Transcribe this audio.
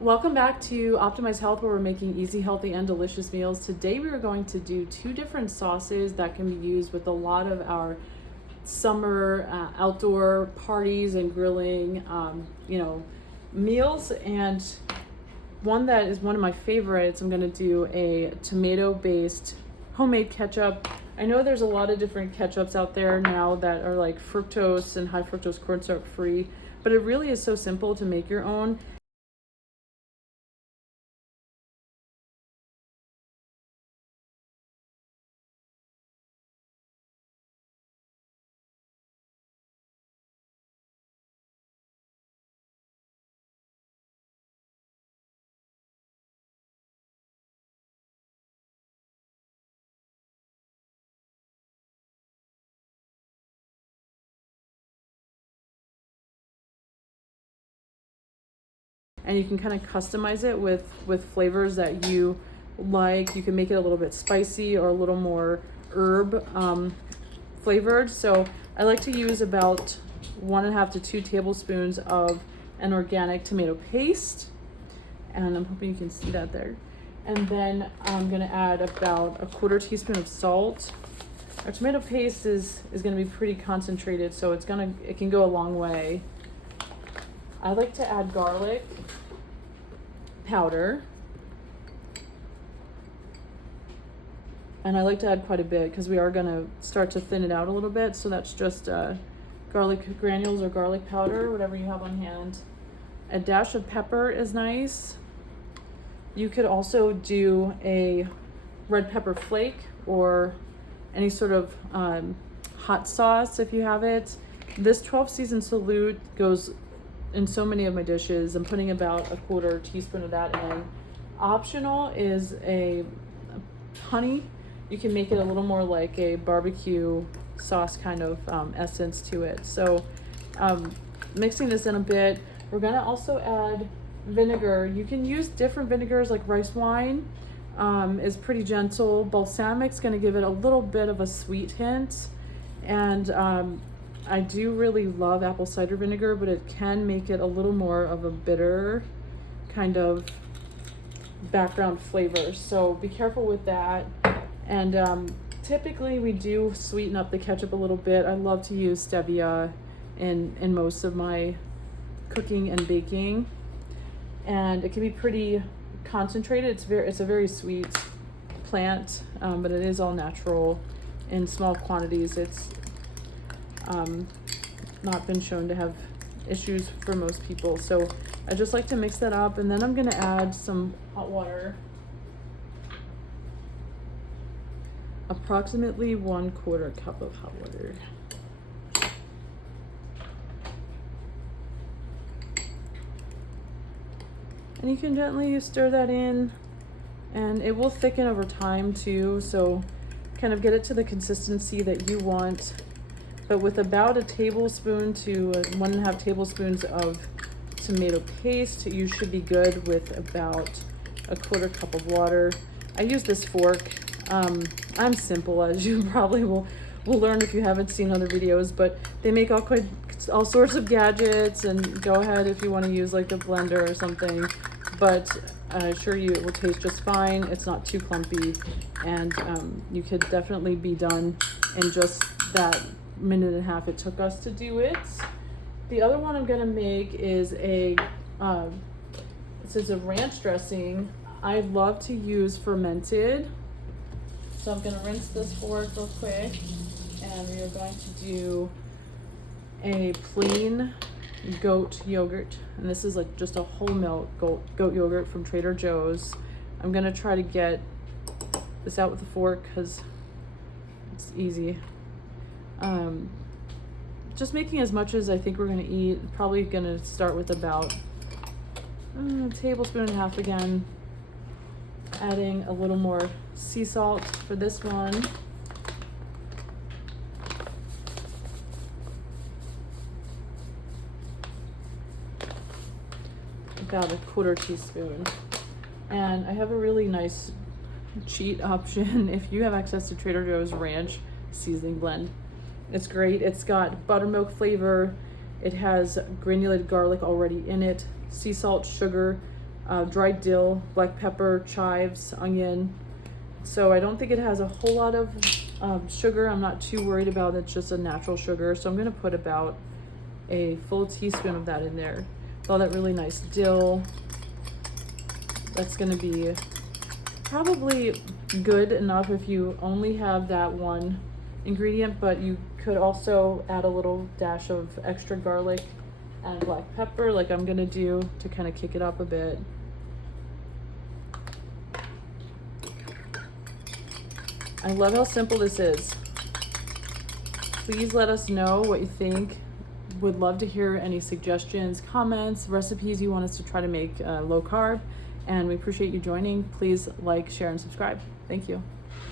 Welcome back to Optimize Health, where we're making easy, healthy, and delicious meals. Today we are going to do two different sauces that can be used with a lot of our summer outdoor parties and grilling, meals. And one that is one of my favorites, I'm going to do a tomato-based homemade ketchup. I know there's a lot of different ketchups out there now that are like fructose and high fructose corn syrup free, but it really is so simple to make your own. And you can kind of customize it with flavors that you like. You can make it a little bit spicy or a little more herb flavored. So I like to use about 1.5 to 2 tablespoons of an organic tomato paste, and I'm hoping you can see that there. And then I'm gonna add about 1/4 teaspoon of salt. Our tomato paste is gonna be pretty concentrated, so it can go a long way. I like to add garlic powder, and I like to add quite a bit because we are going to start to thin it out a little bit. So that's just garlic granules or garlic powder, whatever you have on hand. A dash of pepper is nice. You could also do a red pepper flake or any sort of hot sauce if you have it. This 12 season salute goes in so many of my dishes. I'm putting about 1/4 teaspoon of that in. Optional is a honey. You can make it a little more like a barbecue sauce kind of essence to it. So mixing this in a bit, we're gonna also add vinegar. You can use different vinegars, like rice wine is pretty gentle. Balsamic's gonna give it a little bit of a sweet hint. And I do really love apple cider vinegar, but it can make it a little more of a bitter kind of background flavor. So be careful with that. And typically we do sweeten up the ketchup a little bit. I love to use stevia in most of my cooking and baking. And it can be pretty concentrated. It's a very sweet plant, but it is all natural in small quantities. It's not been shown to have issues for most people. So I just like to mix that up, and then I'm gonna add some hot water. Approximately 1/4 cup of hot water. And you can gently stir that in, and it will thicken over time too. So kind of get it to the consistency that you want. But with about 1 tablespoon to 1.5 tablespoons of tomato paste, you should be good with about 1/4 cup of water. I use this fork. I'm simple, as you probably will learn if you haven't seen other videos, but they make all sorts of gadgets, and go ahead if you want to use like the blender or something. But I assure you it will taste just fine. It's not too clumpy, and you could definitely be done in just that 1.5 minutes it took us to do it. The other one I'm gonna make is this is a ranch dressing. I love to use fermented. So I'm gonna rinse this fork real quick, and we are going to do a plain goat yogurt. And this is like just a whole milk goat yogurt from Trader Joe's. I'm gonna try to get this out with a fork because it's easy. Just making as much as I think we're gonna eat. Probably gonna start with about 1.5 tablespoons again. Adding a little more sea salt for this one. About 1/4 teaspoon. And I have a really nice cheat option if you have access to Trader Joe's ranch seasoning blend. It's great. It's got buttermilk flavor. It has granulated garlic already in it, sea salt, sugar, dried dill, black pepper, chives, onion. So I don't think it has a whole lot of sugar. I'm not too worried about it. It's just a natural sugar. So I'm gonna put about a full teaspoon of that in there. All that really nice dill. That's gonna be probably good enough if you only have that one ingredient, but you could also add a little dash of extra garlic and black pepper like I'm gonna do to kind of kick it up a bit. I love how simple this is. Please let us know what you think. Would love to hear any suggestions, comments, recipes you want us to try to make low carb, and we appreciate you joining. Please like, share, and subscribe. Thank you.